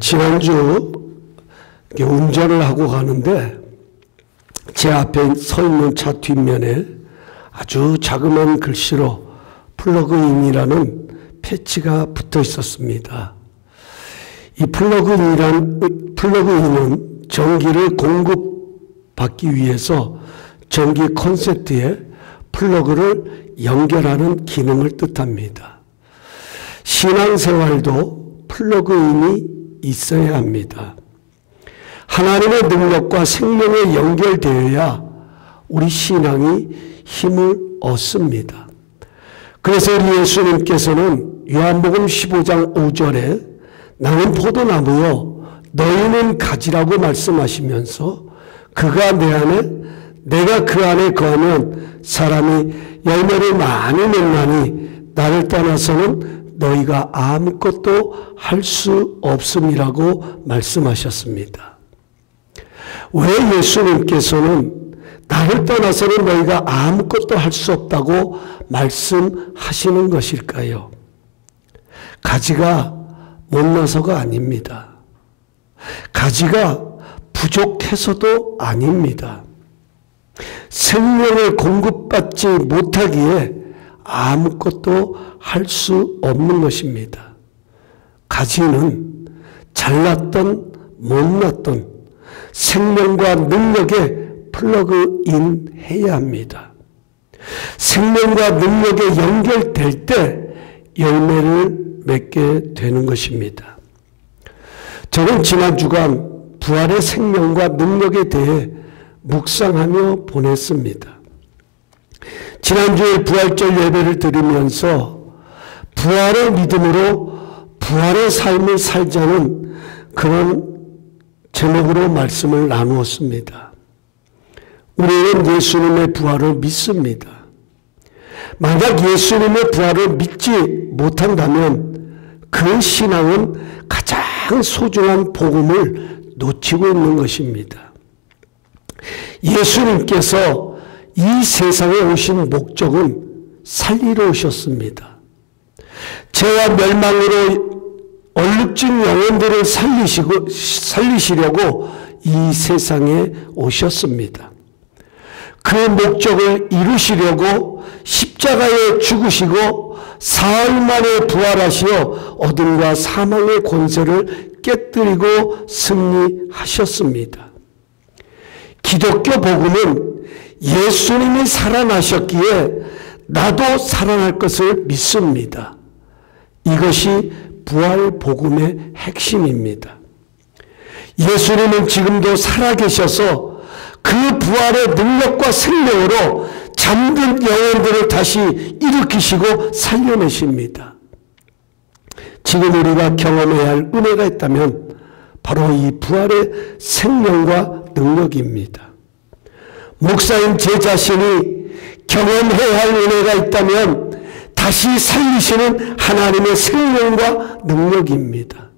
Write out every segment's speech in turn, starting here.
지난주 운전을 하고 가는데 제 앞에 서 있는 차 뒷면에 아주 자그마한 글씨로 플러그인이라는 패치가 붙어 있었습니다. 이 플러그인은 전기를 공급받기 위해서 전기 콘센트에 플러그를 연결하는 기능을 뜻합니다. 신앙생활도 플러그인이 있어야 합니다. 하나님의 능력과 생명에 연결되어야 우리 신앙이 힘을 얻습니다. 그래서 우리 예수님께서는 요한복음 15장 5절에 나는 포도나무요 너희는 가지라고 말씀하시면서 그가 내 안에 내가 그 안에 거하면 사람이 열매를 많이 맺나니 나를 떠나서는 너희가 아무것도 할 수 없음이라고 말씀하셨습니다. 왜 예수님께서는 나를 떠나서는 너희가 아무것도 할 수 없다고 말씀하시는 것일까요? 가지가 못나서가 아닙니다. 가지가 부족해서도 아닙니다. 생명을 공급받지 못하기에 아무것도 할 수 없는 것입니다. 가지는 잘났던 못났던 생명과 능력에 플러그인 해야 합니다. 생명과 능력에 연결될 때 열매를 맺게 되는 것입니다. 저는 지난 주간 부활의 생명과 능력에 대해 묵상하며 보냈습니다. 지난주에 부활절 예배를 드리면서 부활의 믿음으로 부활의 삶을 살자는 그런 제목으로 말씀을 나누었습니다. 우리는 예수님의 부활을 믿습니다. 만약 예수님의 부활을 믿지 못한다면 그 신앙은 가장 소중한 복음을 놓치고 있는 것입니다. 예수님께서 이 세상에 오신 목적은 살리러 오셨습니다. 죄와 멸망으로 얼룩진 영혼들을 살리시려고 이 세상에 오셨습니다. 그 목적을 이루시려고 십자가에 죽으시고 사흘 만에 부활하시어 어둠과 사망의 권세를 깨뜨리고 승리하셨습니다. 기독교 복음은 예수님이 살아나셨기에 나도 살아날 것을 믿습니다. 이것이 부활 복음의 핵심입니다. 예수님은 지금도 살아계셔서 그 부활의 능력과 생명으로 잠든 영혼들을 다시 일으키시고 살려내십니다. 지금 우리가 경험해야 할 은혜가 있다면 바로 이 부활의 생명과 능력입니다. 목사인 제 자신이 경험해야 할 은혜가 있다면 다시 살리시는 하나님의 생명과 능력입니다.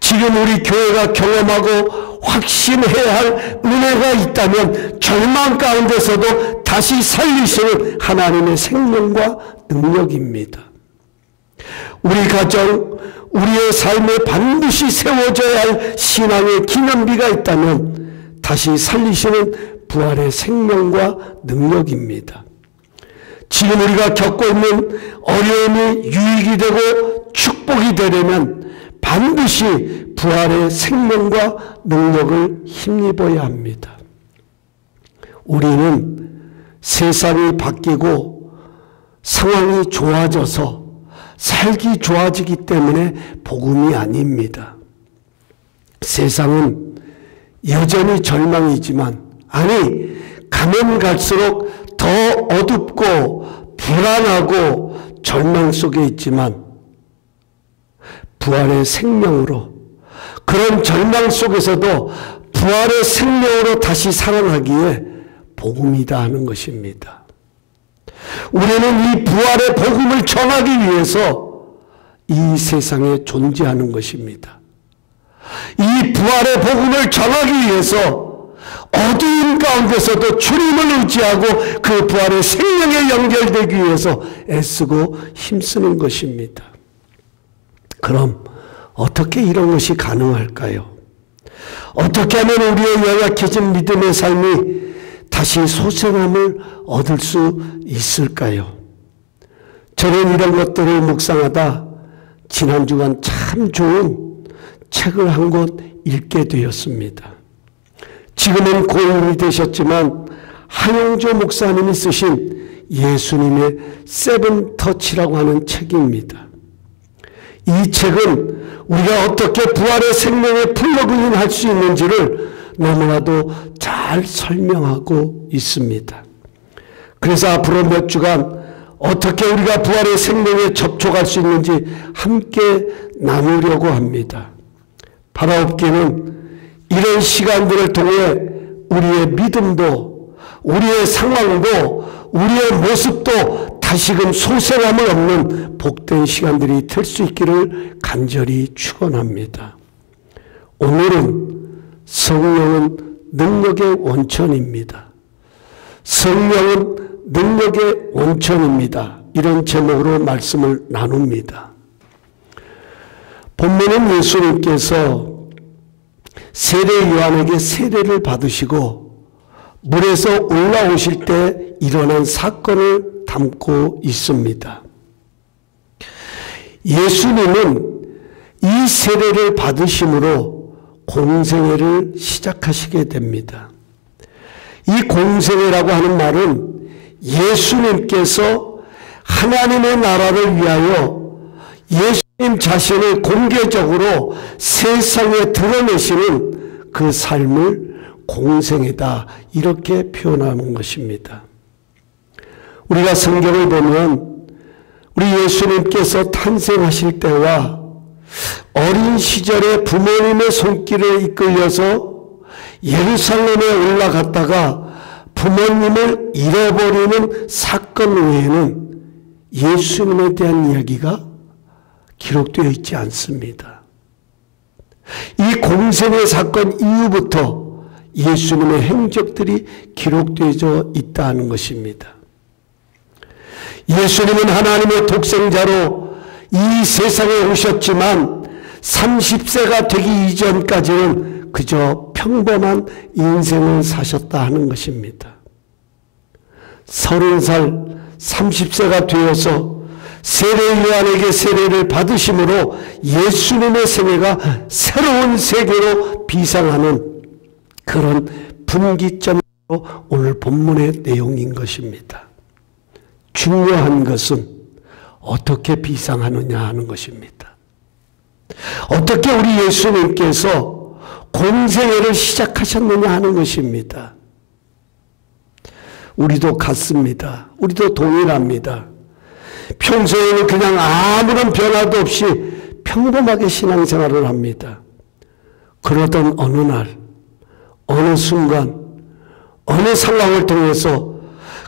지금 우리 교회가 경험하고 확신해야 할 은혜가 있다면 절망 가운데서도 다시 살리시는 하나님의 생명과 능력입니다. 우리 가정, 우리의 삶에 반드시 세워져야 할 신앙의 기념비가 있다면 다시 살리시는 부활의 생명과 능력입니다. 지금 우리가 겪고 있는 어려움이 유익이 되고 축복이 되려면 반드시 부활의 생명과 능력을 힘입어야 합니다. 우리는 세상이 바뀌고 상황이 좋아져서 살기 좋아지기 때문에 복음이 아닙니다. 세상은 여전히 절망이지만 가면 갈수록 더 어둡고 불안하고 절망 속에 있지만 부활의 생명으로 그런 절망 속에서도 부활의 생명으로 다시 살아나기에 복음이다 하는 것입니다. 우리는 이 부활의 복음을 전하기 위해서 이 세상에 존재하는 것입니다. 이 부활의 복음을 전하기 위해서 어두운 가운데서도 주님을 의지하고 그 부활의 생명에 연결되기 위해서 애쓰고 힘쓰는 것입니다. 그럼 어떻게 이런 것이 가능할까요? 어떻게 하면 우리의 연약해진 믿음의 삶이 다시 소생함을 얻을 수 있을까요? 저는 이런 것들을 묵상하다 지난 주간 참 좋은 책을 한 권 읽게 되었습니다. 지금은 고인이 되셨지만 하용조 목사님이 쓰신 예수님의 세븐 터치라고 하는 책입니다. 이 책은 우리가 어떻게 부활의 생명에 플러그인 할 수 있는지를 너무나도 잘 설명하고 있습니다. 그래서 앞으로 몇 주간 어떻게 우리가 부활의 생명에 접촉할 수 있는지 함께 나누려고 합니다. 바라옵기는 이런 시간들을 통해 우리의 믿음도, 우리의 상황도, 우리의 모습도 다시금 소생함을 얻는 복된 시간들이 될 수 있기를 간절히 축원합니다. 오늘은 성령은 능력의 원천입니다. 성령은 능력의 원천입니다. 이런 제목으로 말씀을 나눕니다. 본문은 예수님께서 세례 요한에게 세례를 받으시고 물에서 올라오실 때 일어난 사건을 담고 있습니다. 예수님은 이 세례를 받으심으로 공생애를 시작하시게 됩니다. 이 공생애라고 하는 말은 예수님께서 하나님의 나라를 위하여 예수님 자신을 공개적으로 세상에 드러내시는 그 삶을 공생애다, 이렇게 표현하는 것입니다. 우리가 성경을 보면 우리 예수님께서 탄생하실 때와 어린 시절에 부모님의 손길에 이끌려서 예루살렘에 올라갔다가 부모님을 잃어버리는 사건 외에는 예수님에 대한 이야기가 기록되어 있지 않습니다. 이 공생애 사건 이후부터 예수님의 행적들이 기록되어 있다는 것입니다. 예수님은 하나님의 독생자로 이 세상에 오셨지만 30세가 되기 이전까지는 그저 평범한 인생을 사셨다 하는 것입니다. 30살, 30세가 되어서 세례 요한에게 세례를 받으심으로 예수님의 생애가 새로운 세계로 비상하는 그런 분기점으로 오늘 본문의 내용인 것입니다. 중요한 것은 어떻게 비상하느냐 하는 것입니다. 어떻게 우리 예수님께서 공생애를 시작하셨느냐 하는 것입니다. 우리도 같습니다. 우리도 동일합니다. 평소에는 그냥 아무런 변화도 없이 평범하게 신앙생활을 합니다. 그러던 어느 날, 어느 순간, 어느 상황을 통해서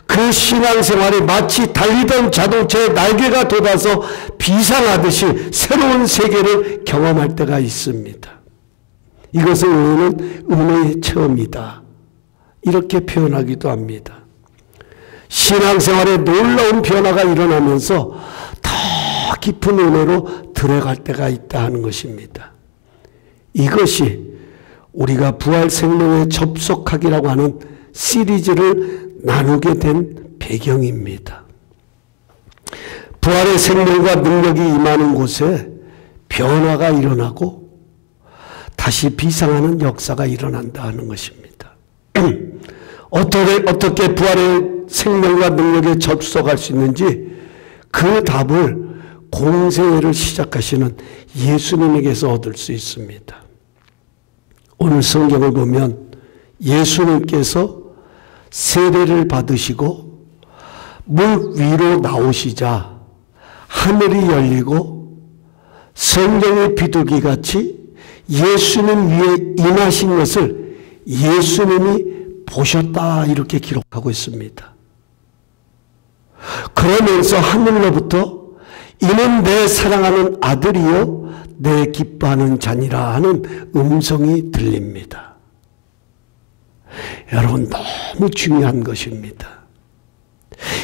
그 신앙생활이 마치 달리던 자동차의 날개가 돋아서 비상하듯이 새로운 세계를 경험할 때가 있습니다. 이것을 우리는 은혜의 체험이다, 이렇게 표현하기도 합니다. 신앙생활에 놀라운 변화가 일어나면서 더 깊은 은혜로 들어갈 때가 있다 하는 것입니다. 이것이 우리가 부활 생명에 접속하기라고 하는 시리즈를 나누게 된 배경입니다. 부활의 생명과 능력이 임하는 곳에 변화가 일어나고 다시 비상하는 역사가 일어난다 하는 것입니다. 어떻게 부활의 생명과 능력에 접속할 수 있는지 그 답을 공생애를 시작하시는 예수님에게서 얻을 수 있습니다. 오늘 성경을 보면 예수님께서 세례를 받으시고 물 위로 나오시자 하늘이 열리고 성령의 비둘기같이 예수님 위에 임하신 것을 예수님이 보셨다, 이렇게 기록하고 있습니다. 그러면서 하늘로부터 이는 내 사랑하는 아들이요 내 기뻐하는 자니라 하는 음성이 들립니다. 여러분, 너무 중요한 것입니다.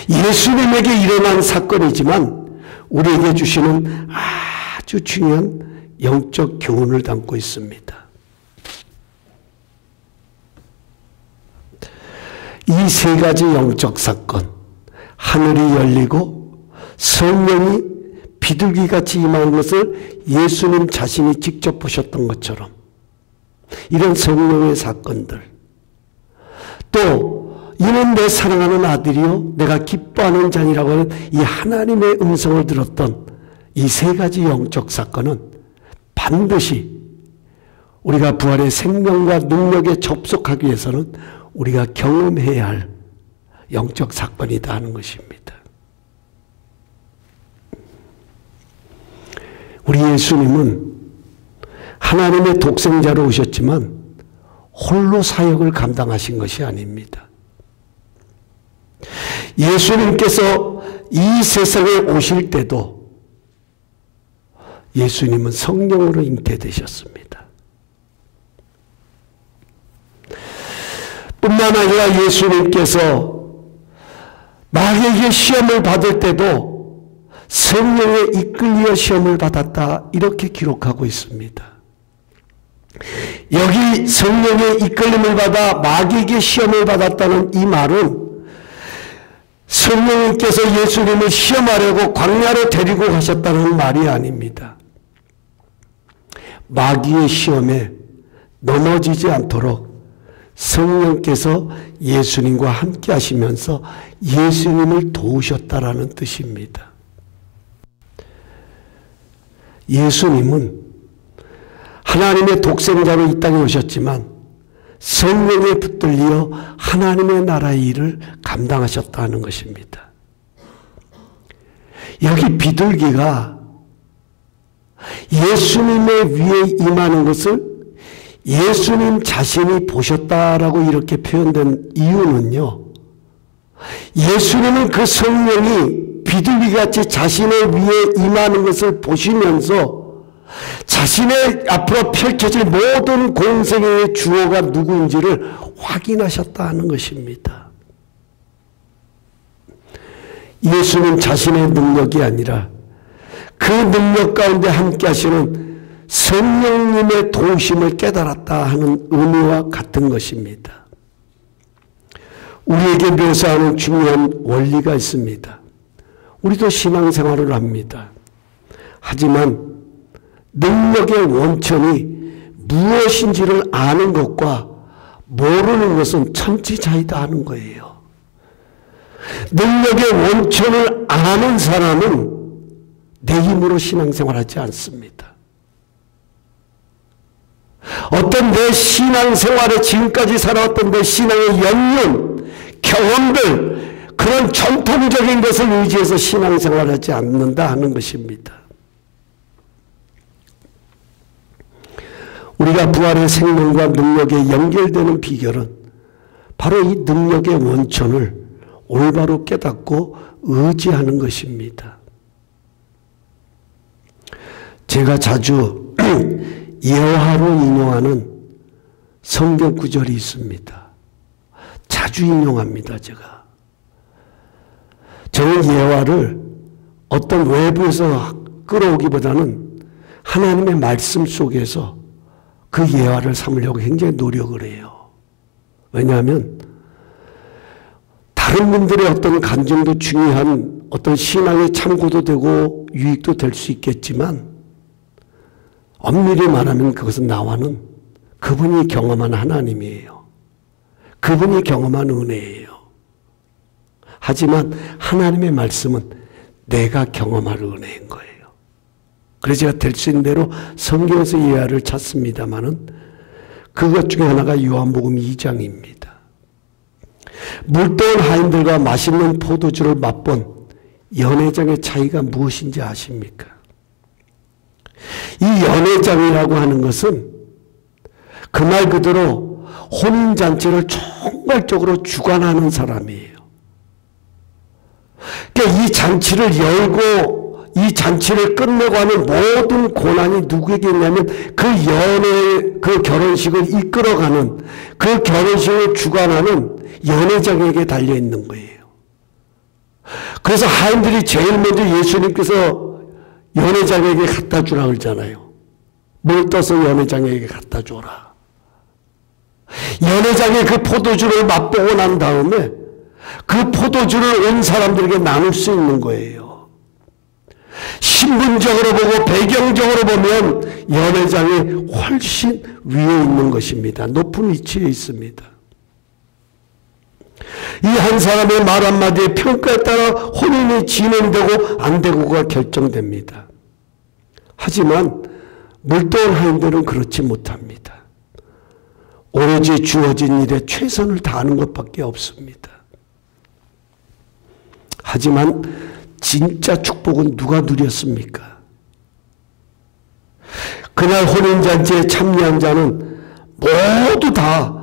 예수님에게 일어난 사건이지만 우리에게 주시는 아주 중요한 영적 교훈을 담고 있습니다. 이 세 가지 영적 사건, 하늘이 열리고 성령이 비둘기같이 임하는 것을 예수님 자신이 직접 보셨던 것처럼 이런 성령의 사건들, 또 이는 내 사랑하는 아들이요 내가 기뻐하는 자니라고 하는 이 하나님의 음성을 들었던 이 세 가지 영적 사건은 반드시 우리가 부활의 생명과 능력에 접속하기 위해서는 우리가 경험해야 할 영적 사건이다 하는 것입니다. 우리 예수님은 하나님의 독생자로 오셨지만 홀로 사역을 감당하신 것이 아닙니다. 예수님께서 이 세상에 오실 때도 예수님은 성령으로 잉태되셨습니다. 뿐만 아니라 예수님께서 마귀에게 시험을 받을 때도 성령에 이끌려 시험을 받았다 이렇게 기록하고 있습니다. 여기 성령의 이끌림을 받아 마귀에게 시험을 받았다는 이 말은 성령님께서 예수님을 시험하려고 광야로 데리고 가셨다는 말이 아닙니다. 마귀의 시험에 넘어지지 않도록 성령께서 예수님과 함께 하시면서 예수님을 도우셨다라는 뜻입니다. 예수님은 하나님의 독생자로 이 땅에 오셨지만 성령에 붙들려 하나님의 나라의 일을 감당하셨다는 것입니다. 여기 비둘기가 예수님의 위에 임하는 것을 예수님 자신이 보셨다라고 이렇게 표현된 이유는요, 예수님은 그 성령이 비둘기같이 자신의 위에 임하는 것을 보시면서 자신의 앞으로 펼쳐질 모든 공생의 주어가 누구인지를 확인하셨다는 것입니다. 예수님 자신의 능력이 아니라 그 능력 가운데 함께 하시는 성령님의 도우심을 깨달았다 하는 의미와 같은 것입니다. 우리에게 묘사하는 중요한 원리가 있습니다. 우리도 신앙생활을 합니다. 하지만 능력의 원천이 무엇인지를 아는 것과 모르는 것은 천지차이다 하는 거예요. 능력의 원천을 아는 사람은 내 힘으로 신앙생활하지 않습니다. 어떤 내 신앙생활에 지금까지 살아왔던 내 신앙의 연륜, 경험들, 그런 전통적인 것을 의지해서 신앙생활하지 않는다 하는 것입니다. 우리가 부활의 생명과 능력에 연결되는 비결은 바로 이 능력의 원천을 올바로 깨닫고 의지하는 것입니다. 제가 자주 예화로 인용하는 성경 구절이 있습니다. 자주 인용합니다, 제가. 저는 예화를 어떤 외부에서 끌어오기보다는 하나님의 말씀 속에서 그 예화를 삼으려고 굉장히 노력을 해요. 왜냐하면 다른 분들의 어떤 간증도 중요한 어떤 신앙의 참고도 되고 유익도 될 수 있겠지만 엄밀히 말하면 그것은 나와는 그분이 경험한 하나님이에요. 그분이 경험한 은혜예요. 하지만 하나님의 말씀은 내가 경험할 은혜인 거예요. 그래서 제가 될 수 있는 대로 성경에서 예화를 찾습니다마는 그것 중에 하나가 요한복음 2장입니다. 물떠온 하인들과 맛있는 포도주를 맛본 연회장의 차이가 무엇인지 아십니까? 이 연회장이라고 하는 것은 그 말 그대로 혼인잔치를 총괄적으로 주관하는 사람이에요. 그러니까 이 잔치를 열고 이 잔치를 끝내고 하는 모든 고난이 누구에게 있냐면 그 연애, 그 결혼식을 이끌어가는, 그 결혼식을 주관하는 연회장에게 달려있는 거예요. 그래서 하인들이 제일 먼저 예수님께서 연회장에게 갖다 주라 그러잖아요. 물 떠서 연회장에게 갖다 줘라. 연회장이 그 포도주를 맛보고 난 다음에 그 포도주를 온 사람들에게 나눌 수 있는 거예요. 신분적으로 보고 배경적으로 보면 연회장이 훨씬 위에 있는 것입니다. 높은 위치에 있습니다. 이 한 사람의 말 한마디의 평가에 따라 혼인이 진행되고 안 되고가 결정됩니다. 하지만 물도원 하인들은 그렇지 못합니다. 오로지 주어진 일에 최선을 다하는 것밖에 없습니다. 하지만 진짜 축복은 누가 누렸습니까? 그날 혼인잔치에 참여한 자는 모두 다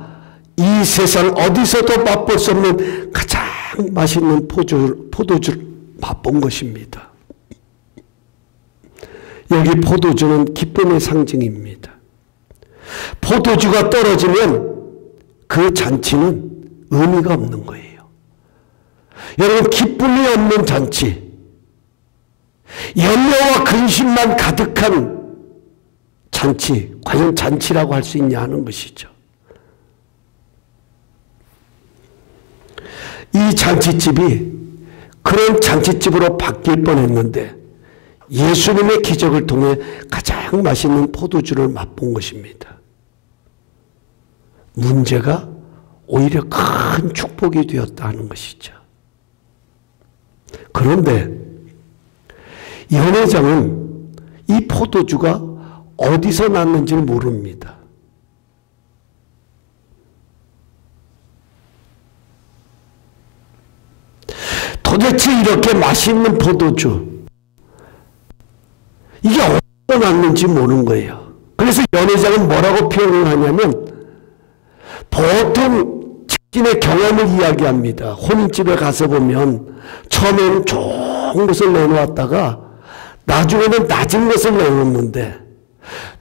이 세상 어디서도 맛볼 수 없는 가장 맛있는 포도주를 맛본 것입니다. 여기 포도주는 기쁨의 상징입니다. 포도주가 떨어지면 그 잔치는 의미가 없는 거예요. 여러분, 기쁨이 없는 잔치, 염려와 근심만 가득한 잔치, 과연 잔치라고 할 수 있냐 하는 것이죠. 이 잔치집이 그런 잔치집으로 바뀔 뻔했는데 예수님의 기적을 통해 가장 맛있는 포도주를 맛본 것입니다. 문제가 오히려 큰 축복이 되었다 하는 것이죠. 그런데 연회장은 이 포도주가 어디서 났는지를 모릅니다. 도대체 이렇게 맛있는 포도주, 이게 어디서 났는지 모르는 거예요. 그래서 연회장은 뭐라고 표현을 하냐면 보통 자신의 경험을 이야기합니다. 혼인집에 가서 보면 처음에는 좋은 것을 내놓았다가 나중에는 낮은 것을 내놓는데,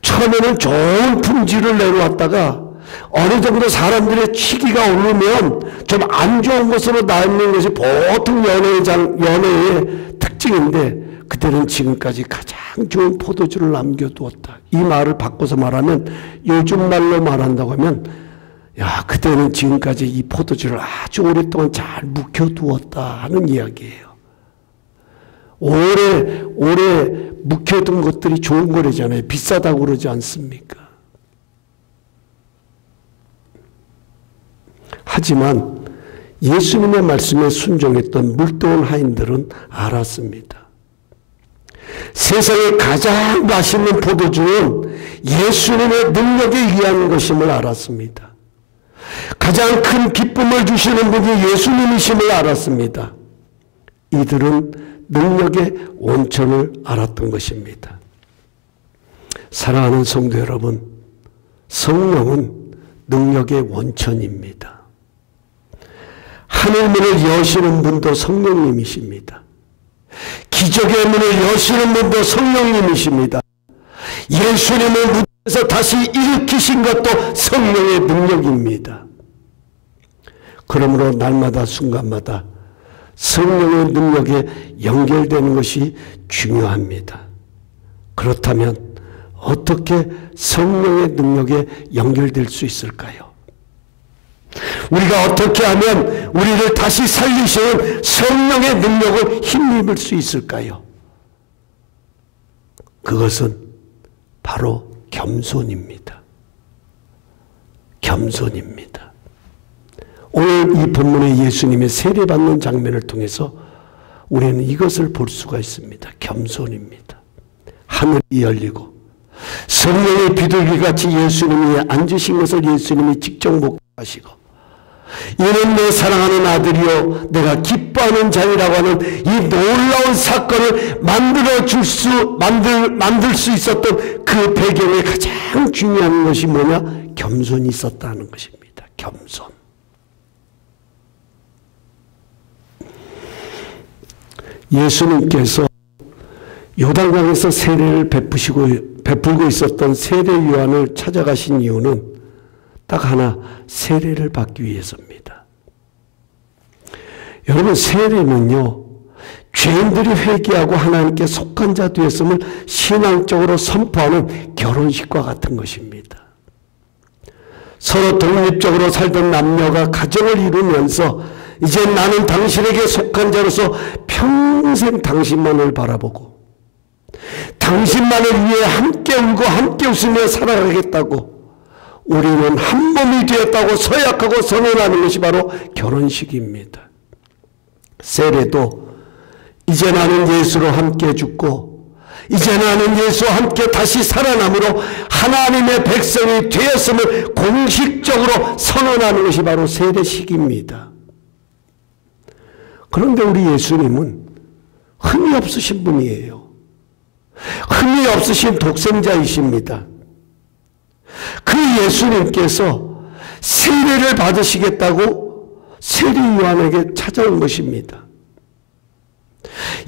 처음에는 좋은 품질을 내놓았다가 어느 정도 사람들의 취기가 오르면 좀 안 좋은 것으로 나누는 것이 보통 연회의 특징인데, 그때는 지금까지 가장 좋은 포도주를 남겨두었다. 이 말을 바꿔서 말하면, 요즘 말로 말한다고 하면, 야, 그때는 지금까지 이 포도주를 아주 오랫동안 잘 묵혀두었다 하는 이야기예요. 오래 묵혀둔 것들이 좋은 거래잖아요. 비싸다고 그러지 않습니까? 하지만 예수님의 말씀에 순종했던 물도원 하인들은 알았습니다. 세상에 가장 맛있는 포도주는 예수님의 능력에 의한 것임을 알았습니다. 가장 큰 기쁨을 주시는 분이 예수님이심을 알았습니다. 이들은 능력의 원천을 알았던 것입니다. 사랑하는 성도 여러분, 성령은 능력의 원천입니다. 하늘 문을 여시는 분도 성령님이십니다. 기적의 문을 여시는 분도 성령님이십니다. 예수님을 무대에서 다시 일으키신 것도 성령의 능력입니다. 그러므로 날마다 순간마다 성령의 능력에 연결되는 것이 중요합니다. 그렇다면 어떻게 성령의 능력에 연결될 수 있을까요? 우리가 어떻게 하면 우리를 다시 살리시는 성령의 능력을 힘입을 수 있을까요? 그것은 바로 겸손입니다. 겸손입니다. 오늘 이 본문의 예수님의 세례받는 장면을 통해서 우리는 이것을 볼 수가 있습니다. 겸손입니다. 하늘이 열리고 성령의 비둘기같이 예수님이 앉으신 것을 예수님이 직접 목격하시고, 이는 내 사랑하는 아들이요 내가 기뻐하는 자이라고 하는 이 놀라운 사건을 만들 수 있었던 그 배경에 가장 중요한 것이 뭐냐? 겸손이 있었다는 것입니다. 겸손. 예수님께서 요단강에서 세례를 베풀고 있었던 세례 요한을 찾아가신 이유는 딱 하나, 세례를 받기 위해서입니다. 여러분, 세례는요 죄인들이 회개하고 하나님께 속한 자 되었음을 신앙적으로 선포하는 결혼식과 같은 것입니다. 서로 독립적으로 살던 남녀가 가정을 이루면서 이제 나는 당신에게 속한 자로서 평생 당신만을 바라보고 당신만을 위해 함께 울고 함께 웃으며 살아가겠다고, 우리는 한 몸이 되었다고 서약하고 선언하는 것이 바로 결혼식입니다. 세례도 이제 나는 예수로 함께 죽고 이제 나는 예수와 함께 다시 살아남으로 하나님의 백성이 되었음을 공식적으로 선언하는 것이 바로 세례식입니다. 그런데 우리 예수님은 흠이 없으신 분이에요. 흠이 없으신 독생자이십니다. 그 예수님께서 세례를 받으시겠다고 세례 요한에게 찾아온 것입니다.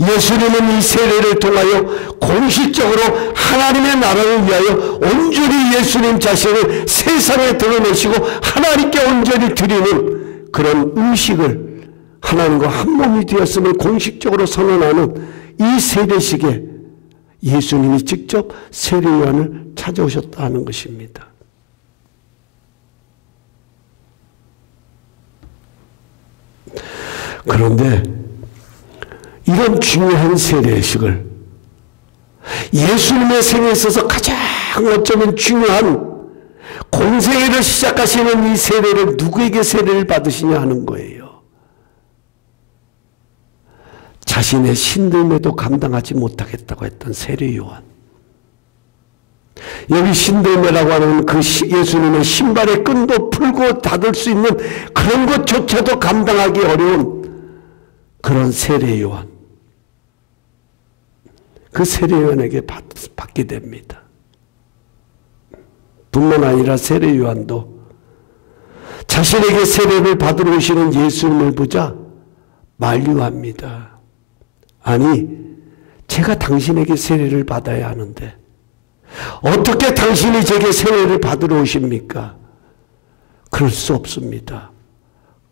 예수님은 이 세례를 통하여 공식적으로 하나님의 나라를 위하여 온전히 예수님 자신을 세상에 드러내시고 하나님께 온전히 드리는 그런 의식을, 하나님과 한 몸이 되었음을 공식적으로 선언하는 이 세례식에 예수님이 직접 세례 요한을 찾아오셨다 하는 것입니다. 그런데 이런 중요한 세례식을, 예수님의 생에 있어서 가장 어쩌면 중요한 공생애를 시작하시는 이 세례를 누구에게 세례를 받으시냐 하는 거예요. 자신의 신들매도 감당하지 못하겠다고 했던 세례 요한. 여기 신들매라고 하는 그 예수님의 신발의 끈도 풀고 닫을 수 있는 그런 것조차도 감당하기 어려운 그런 세례 요한. 그 세례 요한에게 받게 됩니다. 뿐만 아니라 세례 요한도 자신에게 세례를 받으러 오시는 예수님을 보자 만류합니다. 아니, 제가 당신에게 세례를 받아야 하는데 어떻게 당신이 제게 세례를 받으러 오십니까? 그럴 수 없습니다.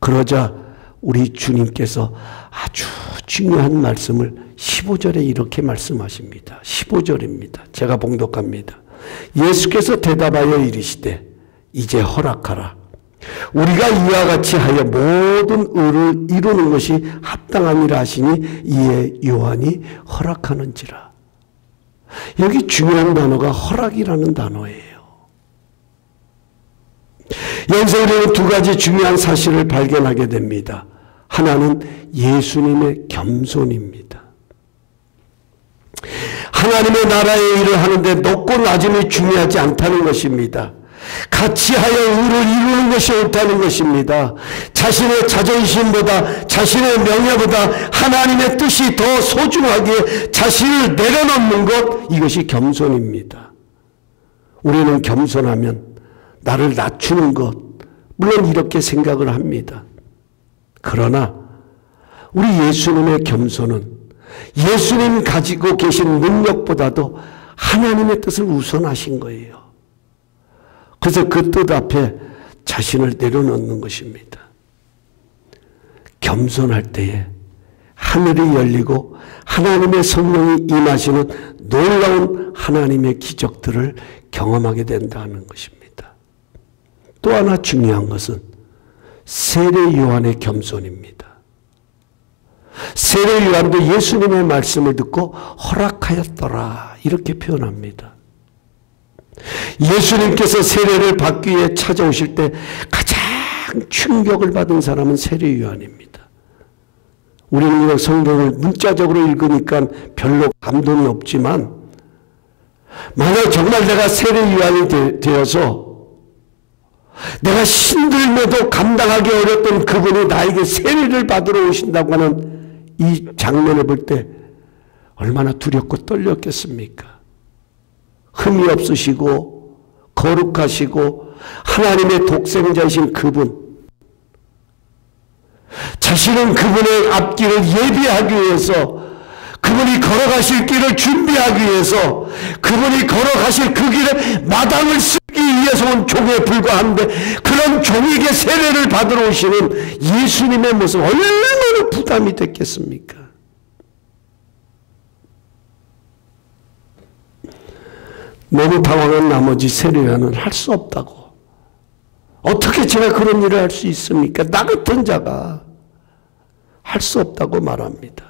그러자 우리 주님께서 아주 중요한 말씀을 15절에 이렇게 말씀하십니다. 15절입니다. 제가 봉독합니다. 예수께서 대답하여 이르시되 이제 허락하라. 우리가 이와 같이 하여 모든 의를 이루는 것이 합당함이라 하시니 이에 요한이 허락하는지라. 여기 중요한 단어가 허락이라는 단어예요. 여기서 우리는 두 가지 중요한 사실을 발견하게 됩니다. 하나는 예수님의 겸손입니다. 하나님의 나라의 일을 하는데 높고 낮음이 중요하지 않다는 것입니다. 같이 하여 의를 이루는 것이 옳다는 것입니다. 자신의 자존심보다, 자신의 명예보다 하나님의 뜻이 더 소중하기에 자신을 내려놓는 것, 이것이 겸손입니다. 우리는 겸손하면 나를 낮추는 것, 물론 이렇게 생각을 합니다. 그러나 우리 예수님의 겸손은 예수님 가지고 계신 능력보다도 하나님의 뜻을 우선하신 거예요. 그래서 그 뜻 앞에 자신을 내려놓는 것입니다. 겸손할 때에 하늘이 열리고 하나님의 성령이 임하시는 놀라운 하나님의 기적들을 경험하게 된다는 것입니다. 또 하나 중요한 것은 세례 요한의 겸손입니다. 세례 요한도 예수님의 말씀을 듣고 허락하였더라 이렇게 표현합니다. 예수님께서 세례를 받기 위해 찾아오실 때 가장 충격을 받은 사람은 세례 요한입니다. 우리는 그냥 성경을 문자적으로 읽으니까 별로 감동이 없지만, 만약 정말 내가 세례 요한이 되어서 내가 신들매도 감당하기 어렸던 그분이 나에게 세례를 받으러 오신다고 하는 이 장면을 볼 때 얼마나 두렵고 떨렸겠습니까? 흠이 없으시고 거룩하시고 하나님의 독생자이신 그분, 자신은 그분의 앞길을 예비하기 위해서, 그분이 걸어가실 길을 준비하기 위해서, 그분이 걸어가실 그 길에 마당을 쓰기 위해서 온 종에 불과한데, 그런 종에게 세례를 받으러 오시는 예수님의 모습 얼마나 부담이 됐겠습니까? 너무 당황한 나머지 세례요한은 할 수 없다고. 어떻게 제가 그런 일을 할 수 있습니까? 나 같은 자가 할 수 없다고 말합니다.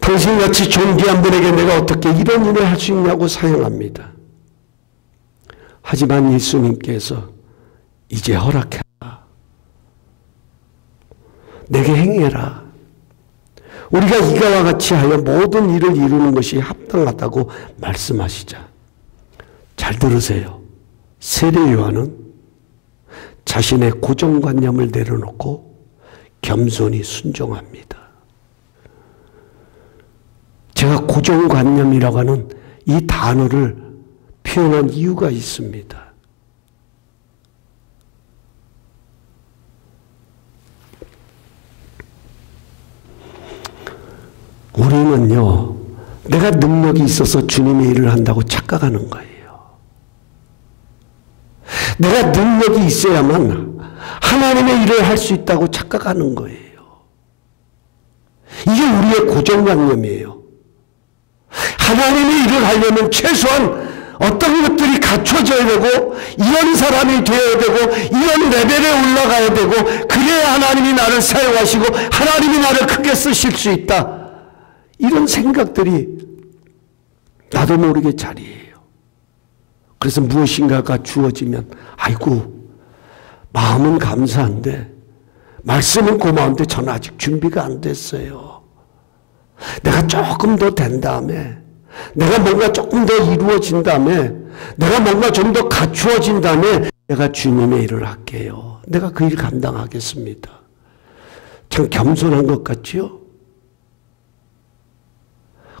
당신같이 존귀한 분에게 내가 어떻게 이런 일을 할 수 있냐고 사용합니다. 하지만 예수님께서 이제 허락해라. 내게 행해라. 우리가 이가와 같이 하여 모든 일을 이루는 것이 합당하다고 말씀하시자. 잘 들으세요. 세례 요한은 자신의 고정관념을 내려놓고 겸손히 순종합니다. 제가 고정관념이라고 하는 이 단어를 표현한 이유가 있습니다. 우리는요, 내가 능력이 있어서 주님의 일을 한다고 착각하는 거예요. 내가 능력이 있어야만 하나님의 일을 할 수 있다고 착각하는 거예요. 이게 우리의 고정관념이에요. 하나님의 일을 하려면 최소한 어떤 것들이 갖춰져야 되고, 이런 사람이 되어야 되고, 이런 레벨에 올라가야 되고, 그래야 하나님이 나를 사용하시고 하나님이 나를 크게 쓰실 수 있다. 이런 생각들이 나도 모르게 자리해요. 그래서 무엇인가가 주어지면 아이고, 마음은 감사한데 말씀은 고마운데 저는 아직 준비가 안 됐어요. 내가 조금 더 된 다음에, 내가 뭔가 조금 더 이루어진 다음에, 내가 뭔가 좀 더 갖추어진 다음에 내가 주님의 일을 할게요. 내가 그 일 감당하겠습니다. 참 겸손한 것 같지요?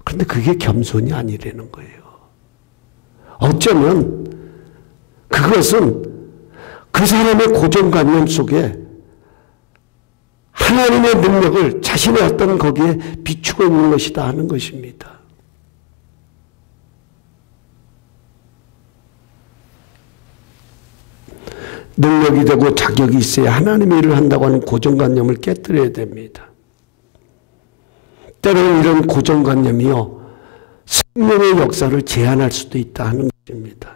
그런데 그게 겸손이 아니라는 거예요. 어쩌면 그것은 그 사람의 고정관념 속에 하나님의 능력을 자신의 어떤 거기에 비추고 있는 것이다 하는 것입니다. 능력이 되고 자격이 있어야 하나님의 일을 한다고 하는 고정관념을 깨뜨려야 됩니다. 때로는 이런 고정관념이요, 생명의 역사를 제한할 수도 있다 하는 것입니다.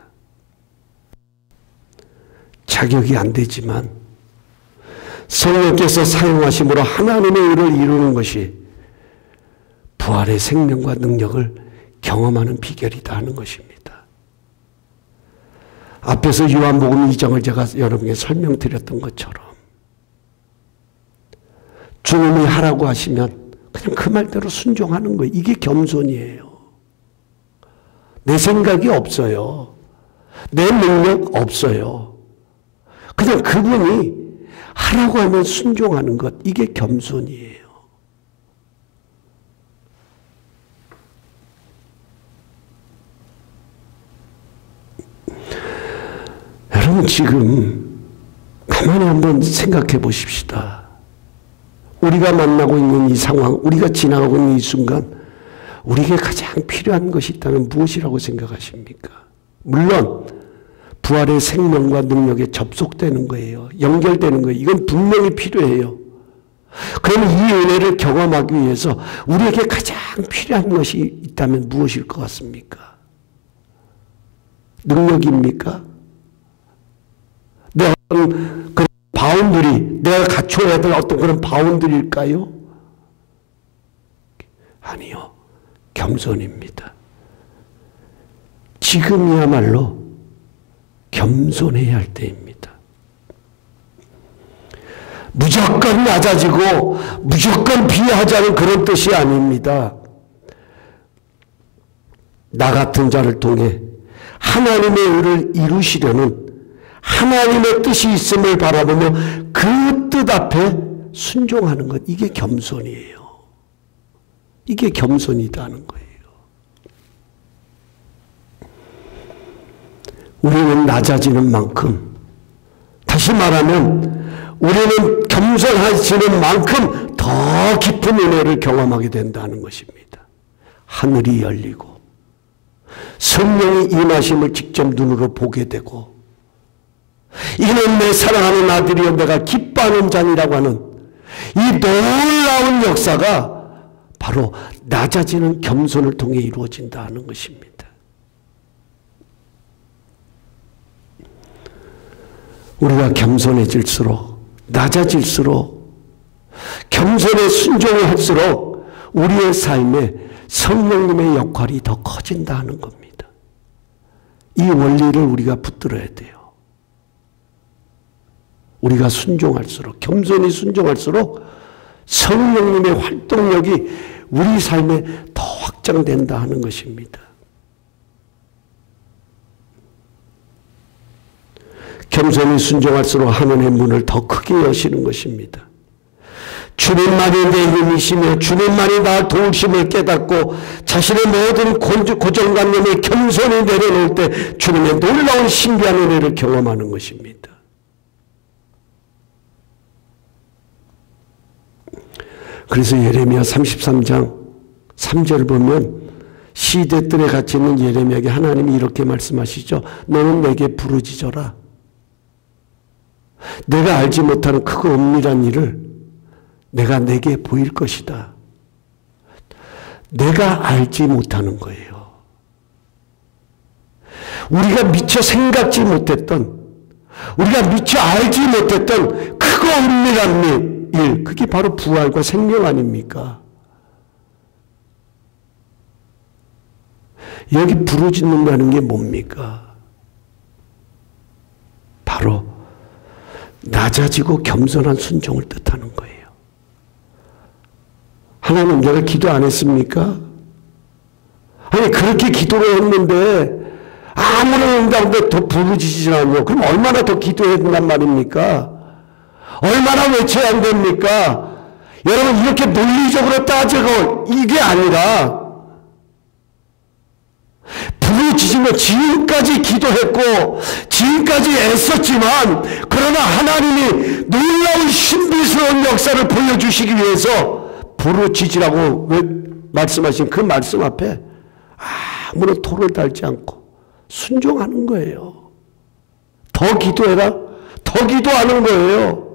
자격이 안 되지만 성령께서 사용하심으로 하나님의 일을 이루는 것이 부활의 생명과 능력을 경험하는 비결이다 하는 것입니다. 앞에서 요한복음 2장을 제가 여러분에게 설명드렸던 것처럼 주님이 하라고 하시면 그냥 그 말대로 순종하는 거예요. 이게 겸손이에요. 내 생각이 없어요. 내 능력 없어요. 그냥 그분이 하라고 하면 순종하는 것, 이게 겸손이에요. 여러분, 지금 가만히 한번 생각해 보십시다. 우리가 만나고 있는 이 상황, 우리가 지나가고 있는 이 순간, 우리에게 가장 필요한 것이 있다면 무엇이라고 생각하십니까? 물론 부활의 생명과 능력에 접속되는 거예요. 연결되는 거예요. 이건 분명히 필요해요. 그러면 이 은혜를 경험하기 위해서 우리에게 가장 필요한 것이 있다면 무엇일 것 같습니까? 능력입니까? 내 어떤 그런 바운드리, 내가 갖춰야 될 어떤 그런 바운드리일까요? 아니요. 겸손입니다. 지금이야말로 겸손해야 할 때입니다. 무조건 낮아지고 무조건 비하자는 그런 뜻이 아닙니다. 나 같은 자를 통해 하나님의 의를 이루시려는 하나님의 뜻이 있음을 바라보며 그 뜻 앞에 순종하는 것, 이게 겸손이에요. 이게 겸손이다는 거예요. 우리는 낮아지는 만큼, 다시 말하면 우리는 겸손해지는 만큼 더 깊은 은혜를 경험하게 된다는 것입니다. 하늘이 열리고 성령의 임하심을 직접 눈으로 보게 되고, 이는 내 사랑하는 아들이여 내가 기뻐하는 자니라고 하는 이 놀라운 역사가 바로 낮아지는 겸손을 통해 이루어진다 하는 것입니다. 우리가 겸손해질수록, 낮아질수록, 겸손에 순종을 할수록 우리의 삶에 성령님의 역할이 더 커진다 하는 겁니다. 이 원리를 우리가 붙들어야 돼요. 우리가 순종할수록, 겸손히 순종할수록 성령님의 활동력이 우리 삶에 더 확장된다 하는 것입니다. 겸손히 순종할수록 하늘의 문을 더 크게 여시는 것입니다. 주님만이 내 힘이시며 주님만이 나 도우심을 깨닫고 자신의 모든 고정관념을 겸손히 내려놓을 때 주님의 놀라운 신비한 은혜를 경험하는 것입니다. 그래서 예레미야 33장 3절 보면 시대들에 갇혀 있는 예레미야에게 하나님이 이렇게 말씀하시죠. 너는 내게 부르짖어라. 내가 알지 못하는 크고 은밀한 일을 내가 내게 보일 것이다. 내가 알지 못하는 거예요. 우리가 미처 생각지 못했던, 우리가 미처 알지 못했던 크고 은밀한 일, 그게 바로 부활과 생명 아닙니까? 여기 부르짖는다는 게 뭡니까? 바로 낮아지고 겸손한 순종을 뜻하는 거예요. 하나님, 내가 기도 안 했습니까? 아니, 그렇게 기도를 했는데 아무런 응답도 더 부르짖지 않아요. 그럼 얼마나 더 기도해야 된단 말입니까? 얼마나 외쳐야 안 됩니까? 여러분, 이렇게 논리적으로 따지고 이게 아니라 부르짖으며 지금까지 기도했고 지금까지 애썼지만 그러나 하나님이 놀라운 신비스러운 역사를 보여주시기 위해서 부르짖으라고 말씀하신 그 말씀 앞에 아무런 토를 달지 않고 순종하는 거예요. 더 기도해라. 더 기도하는 거예요.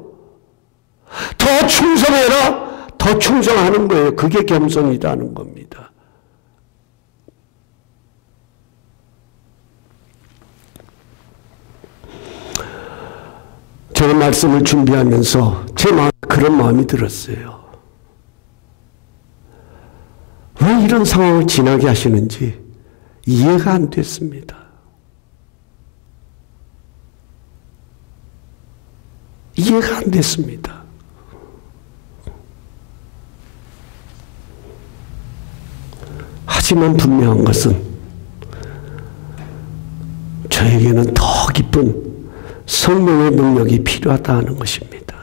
더 충성해라. 더 충성하는 거예요. 그게 겸손이다 하는 겁니다. 제가 말씀을 준비하면서 제 마음에 그런 마음이 들었어요. 왜 이런 상황을 지나게 하시는지 이해가 안 됐습니다. 이해가 안 됐습니다. 하지만 분명한 것은 저에게는 더 깊은 성령의 능력이 필요하다는 것입니다.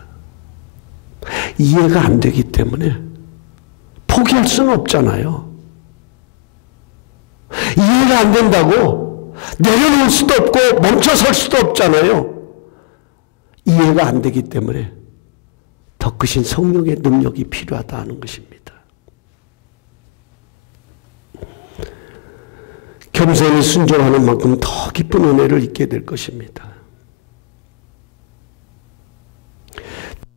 이해가 안 되기 때문에 포기할 수는 없잖아요. 이해가 안 된다고 내려놓을 수도 없고 멈춰설 수도 없잖아요. 이해가 안 되기 때문에 더 크신 성령의 능력이 필요하다는 것입니다. 겸손히 순종하는 만큼 더 깊은 은혜를 잊게 될 것입니다.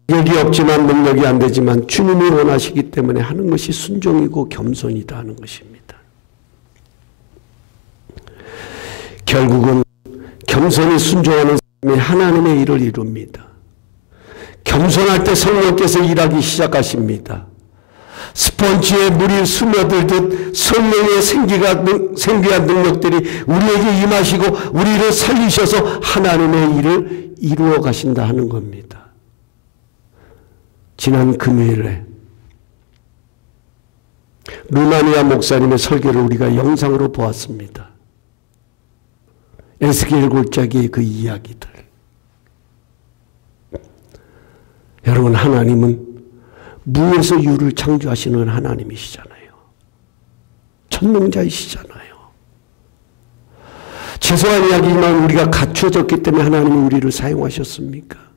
능력이 없지만 능력이 안 되지만 주님이 원하시기 때문에 하는 것이 순종이고 겸손이다 하는 것입니다. 결국은 겸손히 순종하는 사람이 하나님의 일을 이룹니다. 겸손할 때 성령께서 일하기 시작하십니다. 스펀지에 물이 스며들듯 성령의 생기한 능력들이 우리에게 임하시고 우리를 살리셔서 하나님의 일을 이루어 가신다 하는 겁니다. 지난 금요일에 루마니아 목사님의 설교를 우리가 영상으로 보았습니다. 에스겔 골짜기의 그 이야기들. 여러분, 하나님은 무에서 유를 창조하시는 하나님이시잖아요. 천능자이시잖아요. 죄송한 이야기지만 우리가 갖춰졌기 때문에 하나님이 우리를 사용하셨습니까?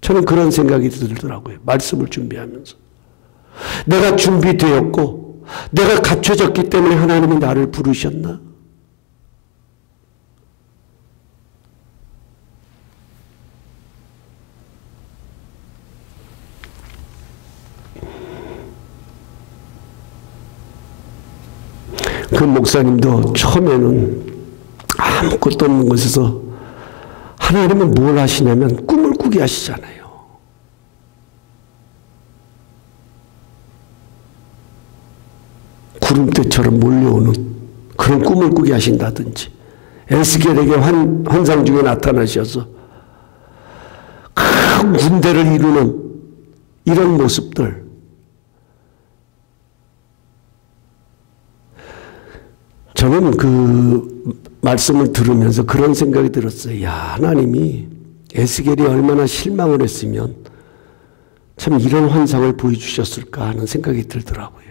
저는 그런 생각이 들더라고요. 말씀을 준비하면서. 내가 준비되었고 내가 갖춰졌기 때문에 하나님이 나를 부르셨나? 그 목사님도 처음에는 아무것도 없는 곳에서 하나님은 뭘 하시냐면 꿈을 꾸게 하시잖아요. 구름대처럼 몰려오는 그런 꿈을 꾸게 하신다든지, 에스겔에게 환상 중에 나타나셔서 큰 군대를 이루는 이런 모습들, 저는 그 말씀을 들으면서 그런 생각이 들었어요. 야, 하나님이 에스겔이 얼마나 실망을 했으면 참 이런 환상을 보여주셨을까 하는 생각이 들더라고요.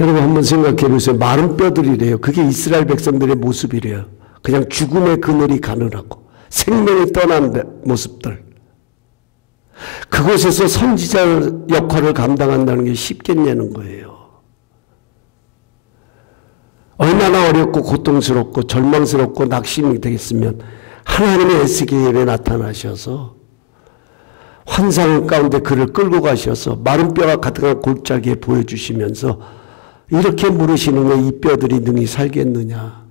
여러분 한번 생각해 보세요. 마른 뼈들이래요. 그게 이스라엘 백성들의 모습이래요. 그냥 죽음의 그늘이 가느라고 생명이 떠난 모습들. 그곳에서 선지자 역할을 감당한다는 게 쉽겠냐는 거예요. 얼마나 어렵고 고통스럽고 절망스럽고 낙심이 되겠으면 하나님의 에스겔에 나타나셔서 환상 가운데 그를 끌고 가셔서 마른 뼈가 가득한 골짜기에 보여주시면서 이렇게 물으시는 왜 이 뼈들이 능히 살겠느냐.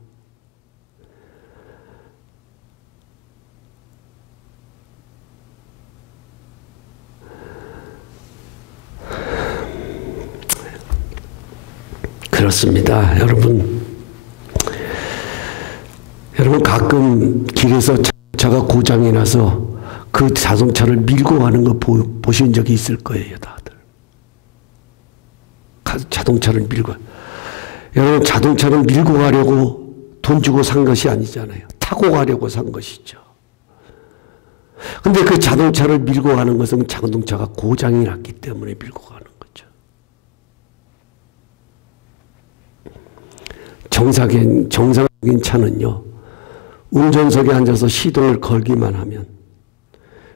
그렇습니다. 여러분 가끔 길에서 자동차가 고장이 나서 그 자동차를 밀고 가는 거 보신 적이 있을 거예요. 다들. 자동차를 밀고. 여러분 자동차를 밀고 가려고 돈 주고 산 것이 아니잖아요. 타고 가려고 산 것이죠. 근데 그 자동차를 밀고 가는 것은 자동차가 고장이 났기 때문에 밀고 가는 거죠. 정상적인 차는요, 운전석에 앉아서 시동을 걸기만 하면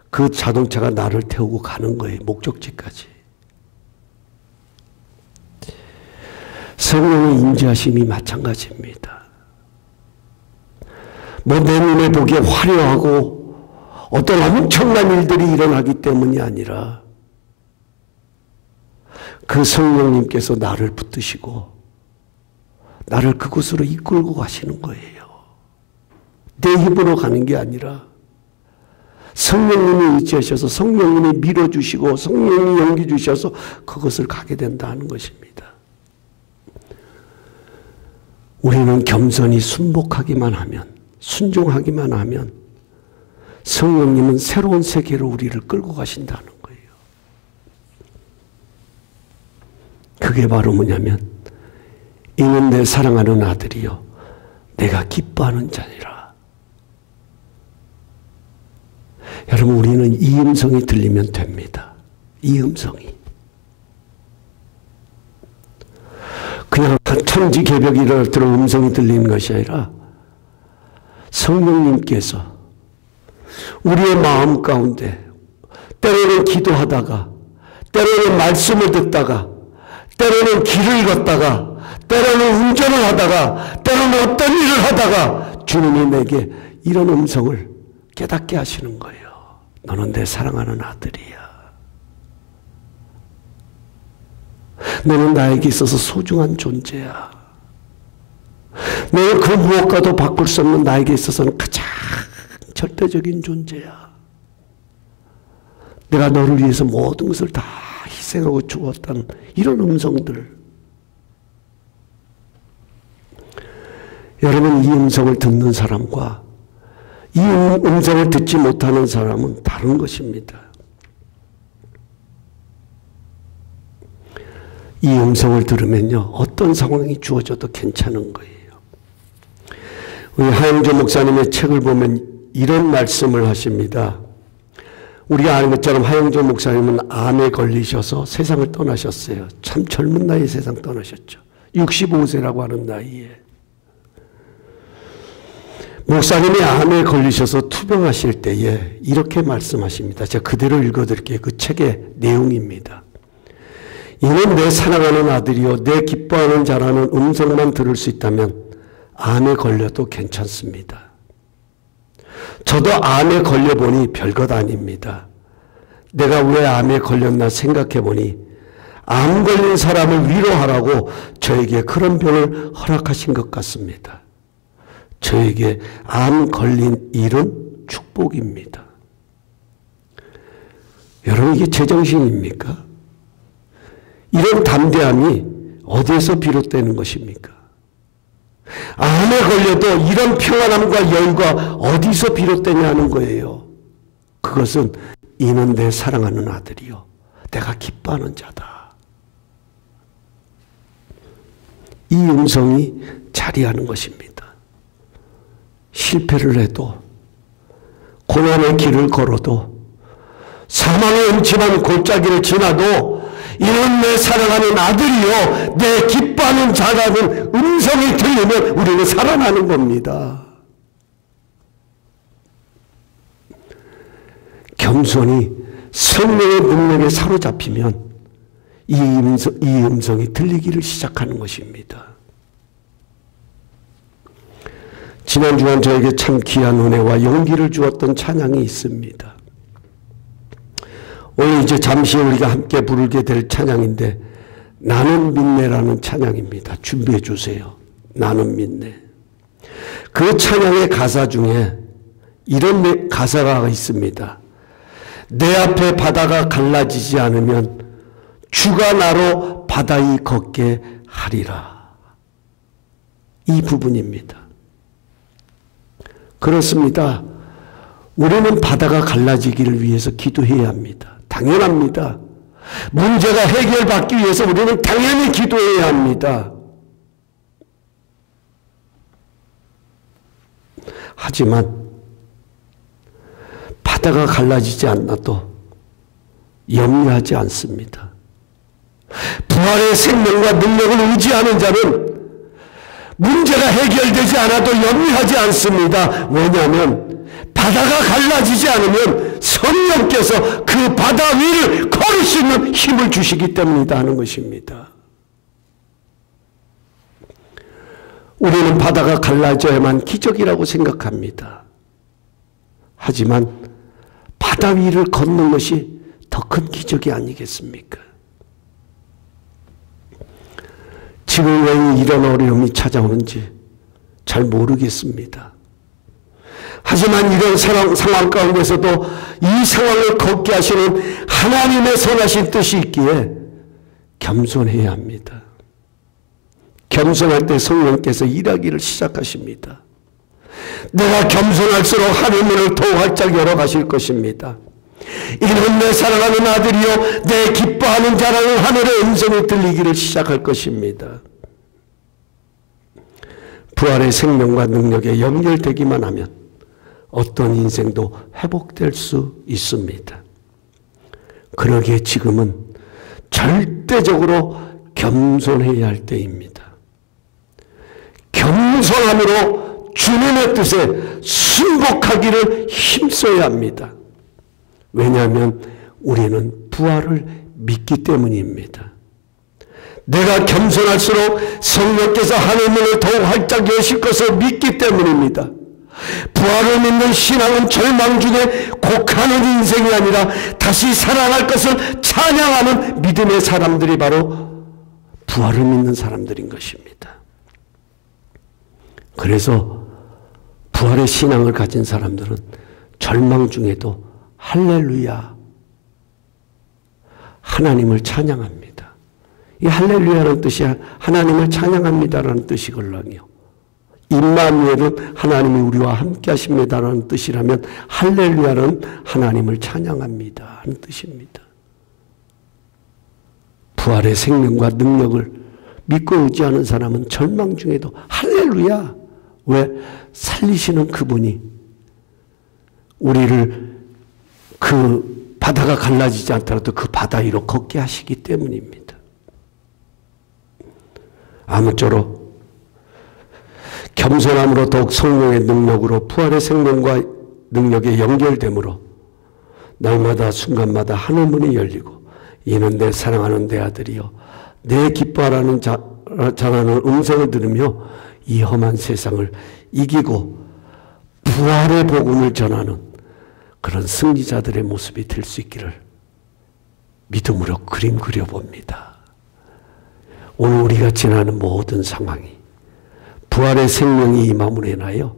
그 자동차가 나를 태우고 가는 거예요. 목적지까지. 성령의 임재하심이 마찬가지입니다. 뭐 내 눈에 보기에 화려하고 어떤 엄청난 일들이 일어나기 때문이 아니라 그 성령님께서 나를 붙드시고 나를 그곳으로 이끌고 가시는 거예요. 내 힘으로 가는 게 아니라 성령님이 의지하셔서 성령님이 밀어주시고 성령님이 용기 주셔서 그것을 가게 된다는 것입니다. 우리는 겸손히 순복하기만 하면, 순종하기만 하면 성령님은 새로운 세계로 우리를 끌고 가신다는 거예요. 그게 바로 뭐냐면 이는 내 사랑하는 아들이요 내가 기뻐하는 자니라. 여러분 우리는 이 음성이 들리면 됩니다. 이 음성이. 그냥 천지개벽이 일어날 음성이 들리는 것이 아니라 성령님께서 우리의 마음 가운데 때로는 기도하다가 때로는 말씀을 듣다가 때로는 길을 걷다가 때로는 운전을 하다가 때로는 어떤 일을 하다가 주님이 내게 이런 음성을 깨닫게 하시는 거예요. 너는 내 사랑하는 아들이야. 너는 나에게 있어서 소중한 존재야. 너는 그 무엇과도 바꿀 수 없는 나에게 있어서는 가장 절대적인 존재야. 내가 너를 위해서 모든 것을 다 희생하고 주었다는 이런 음성들. 여러분 이 음성을 듣는 사람과 이 음성을 듣지 못하는 사람은 다른 것입니다. 이 음성을 들으면요 어떤 상황이 주어져도 괜찮은 거예요. 우리 하영조 목사님의 책을 보면 이런 말씀을 하십니다. 우리가 아는 것처럼 하영조 목사님은 암에 걸리셔서 세상을 떠나셨어요. 참 젊은 나이에 세상 떠나셨죠. 65세라고 하는 나이에. 목사님이 암에 걸리셔서 투병하실 때에 이렇게 말씀하십니다. 제가 그대로 읽어드릴게요. 그 책의 내용입니다. 이는 내 사랑하는 아들이요 내 기뻐하는 자라는 음성만 들을 수 있다면 암에 걸려도 괜찮습니다. 저도 암에 걸려보니 별것 아닙니다. 내가 왜 암에 걸렸나 생각해보니 암 걸린 사람을 위로하라고 저에게 그런 병을 허락하신 것 같습니다. 저에게 암 걸린 일은 축복입니다. 여러분, 이게 제정신입니까? 이런 담대함이 어디에서 비롯되는 것입니까? 암에 걸려도 이런 평안함과 여유가 어디서 비롯되냐는 거예요. 그것은 이는 내 사랑하는 아들이요 내가 기뻐하는 자다. 이 음성이 자리하는 것입니다. 실패를 해도, 고난의 길을 걸어도, 사망의 음침한 골짜기를 지나도 이는 내 사랑하는 아들이요 내 기뻐하는 자라는 음성이 들리면 우리는 살아나는 겁니다. 겸손히 성령의 능력에 사로잡히면 이 음성이 들리기를 시작하는 것입니다. 지난 주간 저에게 참 귀한 은혜와 용기를 주었던 찬양이 있습니다. 오늘 이제 잠시 우리가 함께 부르게 될 찬양인데, 나는 믿네라는 찬양입니다. 준비해 주세요. 나는 믿네. 그 찬양의 가사 중에 이런 가사가 있습니다. 내 앞에 바다가 갈라지지 않으면 주가 나로 바다 위 걷게 하리라. 이 부분입니다. 그렇습니다. 우리는 바다가 갈라지기를 위해서 기도해야 합니다. 당연합니다. 문제가 해결받기 위해서 우리는 당연히 기도해야 합니다. 하지만 바다가 갈라지지 않아도 염려하지 않습니다. 부활의 생명과 능력을 의지하는 자는 문제가 해결되지 않아도 염려하지 않습니다. 왜냐하면 바다가 갈라지지 않으면 성령께서 그 바다 위를 걸을 수 있는 힘을 주시기 때문이다 하는 것입니다. 우리는 바다가 갈라져야만 기적이라고 생각합니다. 하지만 바다 위를 걷는 것이 더 큰 기적이 아니겠습니까? 지금 왜 이런 어려움이 찾아오는지 잘 모르겠습니다. 하지만 이런 상황 가운데서도 이 상황을 걷게 하시는 하나님의 선하신 뜻이 있기에 겸손해야 합니다. 겸손할 때 성령께서 일하기를 시작하십니다. 내가 겸손할수록 하늘 문을 더욱 활짝 열어가실 것입니다. 이는 내 사랑하는 아들이요 내 기뻐하는 자라는 하늘의 음성이 들리기를 시작할 것입니다. 부활의 생명과 능력에 연결되기만 하면 어떤 인생도 회복될 수 있습니다. 그러기에 지금은 절대적으로 겸손해야 할 때입니다. 겸손함으로 주님의 뜻에 순복하기를 힘써야 합니다. 왜냐하면 우리는 부활을 믿기 때문입니다. 내가 겸손할수록 성령께서 하늘문을 더욱 활짝 여실 것을 믿기 때문입니다. 부활을 믿는 신앙은 절망 중에 곡하는 인생이 아니라 다시 살아날 것을 찬양하는 믿음의 사람들이 바로 부활을 믿는 사람들인 것입니다. 그래서 부활의 신앙을 가진 사람들은 절망 중에도 할렐루야, 하나님을 찬양합니다. 이 할렐루야라는 뜻이 하나님을 찬양합니다라는 뜻이거든요. 임마누엘은 하나님이 우리와 함께 하십니다라는 뜻이라면 할렐루야는 하나님을 찬양합니다 하는 뜻입니다. 부활의 생명과 능력을 믿고 의지하는 사람은 절망 중에도 할렐루야, 왜? 살리시는 그분이 우리를 그 바다가 갈라지지 않더라도 그 바다 위로 걷게 하시기 때문입니다. 아무쪼록 겸손함으로 더욱 성령의 능력으로 부활의 생명과 능력에 연결되므로 날마다 순간마다 하늘문이 열리고 이는 내 사랑하는 내 아들이요 내 기뻐하라는 자라는 음성을 들으며 이 험한 세상을 이기고 부활의 복음을 전하는 그런 승리자들의 모습이 될 수 있기를 믿음으로 그림 그려봅니다. 오늘 우리가 지나는 모든 상황이 부활의 생명이 임함으로 인하여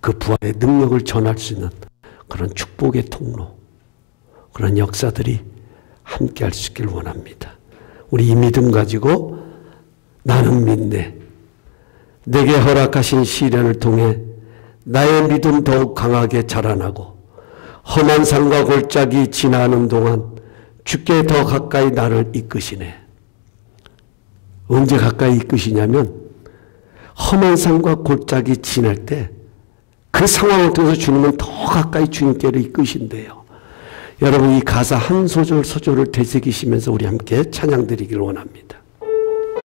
그 부활의 능력을 전할 수 있는 그런 축복의 통로, 그런 역사들이 함께 할 수 있기를 원합니다. 우리 이 믿음 가지고 나는 믿네. 내게 허락하신 시련을 통해 나의 믿음 더욱 강하게 자라나고 험한 산과 골짜기 지나는 동안 주께 더 가까이 나를 이끄시네. 언제 가까이 이끄시냐면 험한 산과 골짜기 지날 때 그 상황을 통해서 주님은 더 가까이 주님께로 이끄신대요. 여러분 이 가사 한 소절 소절을 되새기시면서 우리 함께 찬양 드리기를 원합니다.